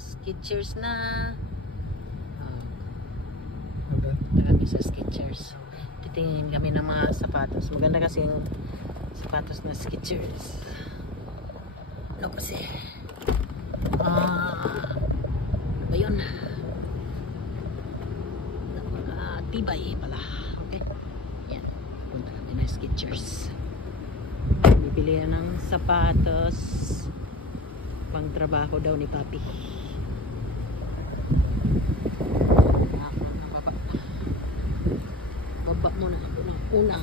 Skechers na. Okay. Punta kami sa Skechers. Titingin kami ng mga sapatos. Maganda kasi yung sapatos na Skechers. Ano kasi? Ano ba yun? Tibay pala. Okay. Yan. Punta kami ng Skechers. Bibili yan ng sapatos. Pang trabaho daw ni Papi. Baba muna. Una.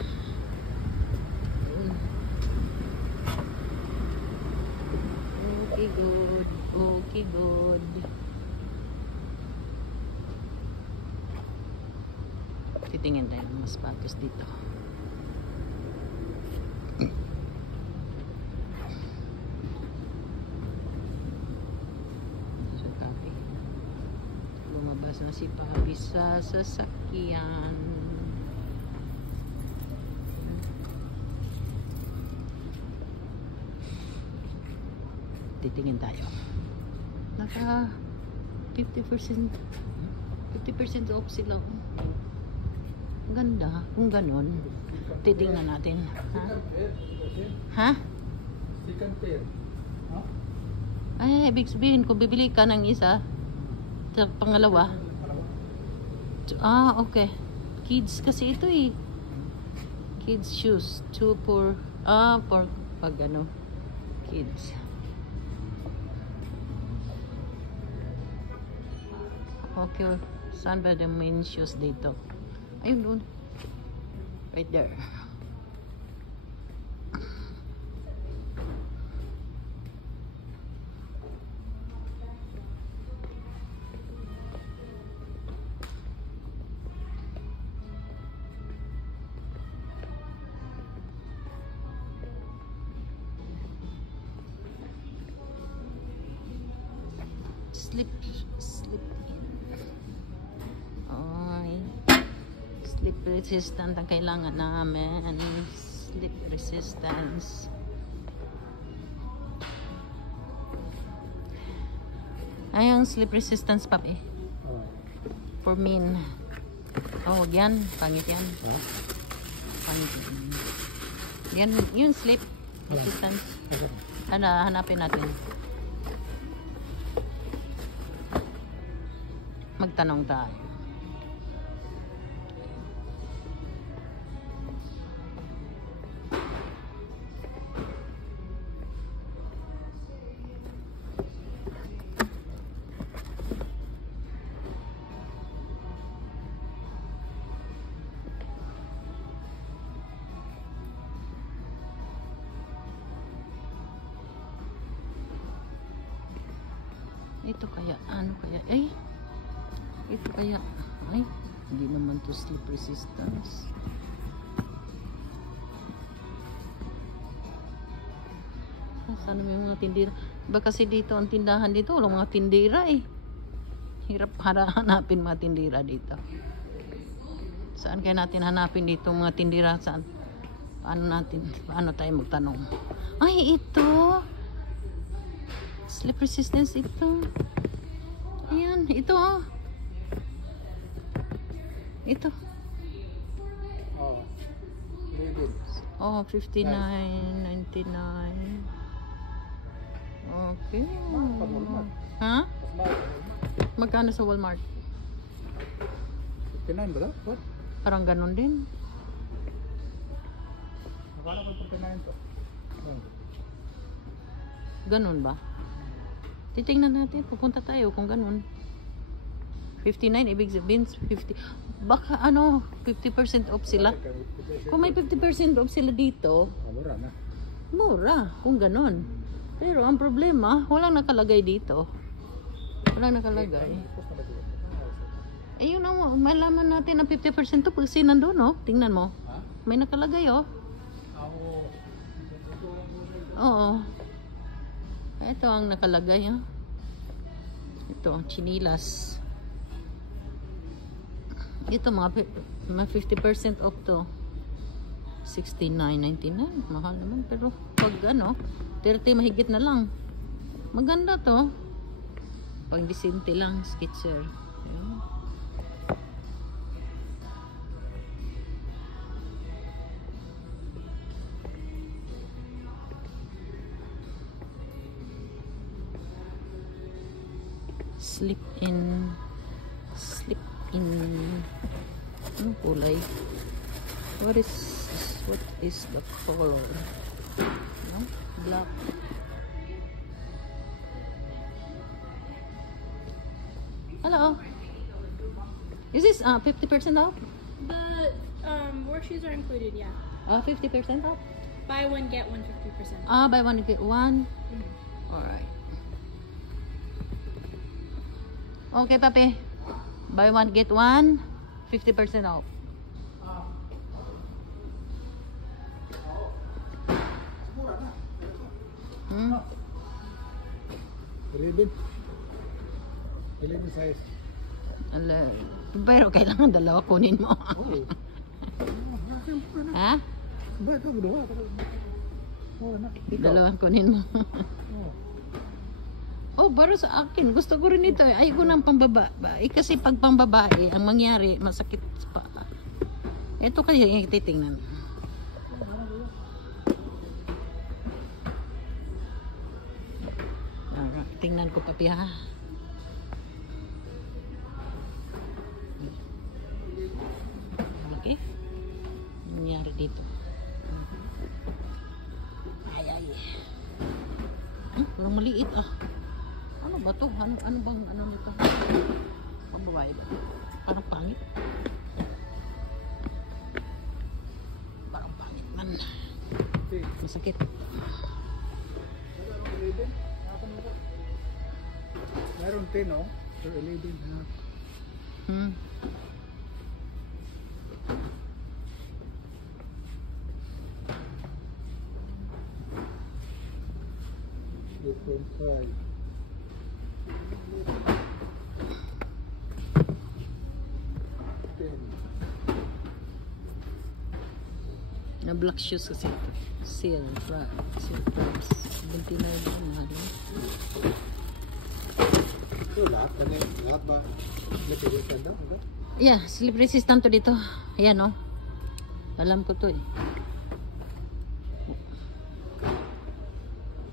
Okay, good. Okay, good. Titingin tayo ng mas sapatos dito. So, Papi. Lumabas na si Papi sa sasakyan. Titingin tayo. Naka 50% off sila. Ganda. Kung ganun, titingnan natin. Ha? Ha? Second pair. Huh? Ay, ibig sabihin, kung bibili ka ng isa, sa pangalawa. Okay. Kids kasi ito eh. Kids shoes. 2 for, for pag ano, kids. Okay. Saan ba the main shoes dito? Ayun doon. Right there. Slip in. Ay. Slip resistant ang kailangan namin. Slip resistance. Ay, ang slip resistance pa eh. For men. Oh, yan. Pangit yan. Pangit yan. Yan, yung slip resistance. Hanapin natin. Magtanong tayo. Ito kaya, ano kaya? Ay! Ito kaya, ay, hindi naman to slip resistance. Sana may mga tindira. Iba kasi dito, ang tindahan dito, walang mga tindira eh. Hirap hanapin mga tindira dito. Saan kaya natin hanapin dito mga tindira? Saan? Paano tayo magtanong? Ay, ito! Slip resistance ito. Ayan, ito oh. Ito. Oh, 59.99. Okay. Ha? Magkano sa Walmart? 59 ba? What? Parang ganun din. Akala ko 59 to. Ganun ba? Titingnan natin. Pupunta tayo kung ganun. 59, ibig sabihin 50. Baka ano, 50% off sila. Kung may 50% off sila dito, mura na. Mura, kung ganun. Pero ang problema, walang nakalagay dito. Walang nakalagay. Eh yun ang malaman natin ang 50% to kasi nandun, no? Tingnan mo. May nakalagay, oh. Oo. Ito ang nakalagay, ha? Ito, chinilas. Ito, mga 50% off to. 69.99. Mahal naman. Pero, pag ano, 30 mahigit na lang. Maganda to. Pang disente lang, Sketcher. Ayun. Slip in. Slip in. Anong kulay? What is the color? No? Black. Hello. Is this 50% off? The work shoes are included, yeah. 50% off? Buy one, get one 50%. Buy one get one. Alright. Okay, papi. Buy one get one. 50% off. Hmm? 11. 11 size. Ala, pero kailangan dalawa kunin mo. Oh. Ha? Ba, ito dua. Oh, anak. Dalawa kunin mo. Oh. Oh, baro sa akin. Gusto ko rin ito. Ay ko ng pambabae. Kasi pag pambabae, ang mangyari, masakit sa paa. Ito kaya yung titingnan. Tingnan ko papi ha. Okay. Nangyari dito. Ay. Parang maliit ah. Ano ba to? Ano bang ano nito? Pambabae ba? Parang pangit. Parang pangit man. Masakit. Meron 10, no? So 11, ha? Hmm. $2.5. Na black shoes kasi ito. Seal price. 79 lang mahal. Ito lahat? Lahat ba? Slip-resistant daw? Yeah, slip resistant to dito. Ayan oh. Alam ko to eh.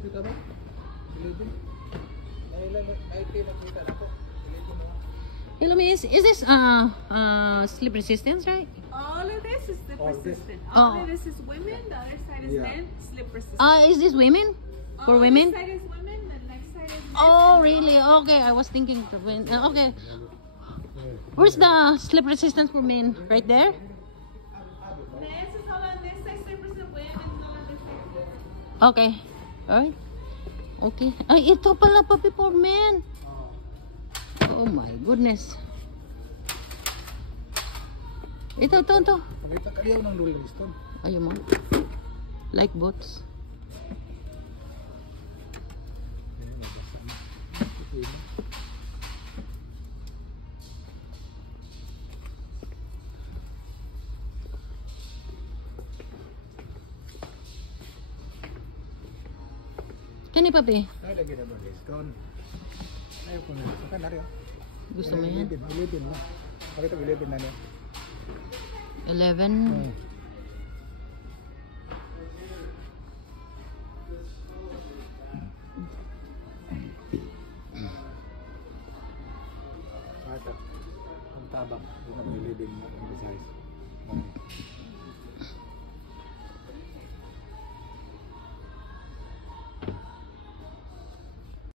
Kita ba? 11? Ay, nakita na po. 11 na. Hello miss, is this slip resistance, right? All of this is slip All this? resistant. Oh. All of this is women. The other side is Yeah. men. Slip resistant. Is this women? For women? This side is women. The next side is men. Oh, really? Okay, I was thinking to win. Okay. Where's the slip resistance for men? Right there? This is all on this side. Slip resistant women. All on this side. Okay. Alright. Okay. Ay, ito pala papi for men. Oh my goodness. Ito. Pakita kaliyaw ng Rolling Stone. Ayun mo. Like boots. Kani papi? Ay, lagi na Rolling Stone. Ayaw ko na. Saka na rin. Gusto mo yan? 11 na. Pakita ko 11 na niya. 11. Ata. Ang tabang. Yung 11 na. Ang size.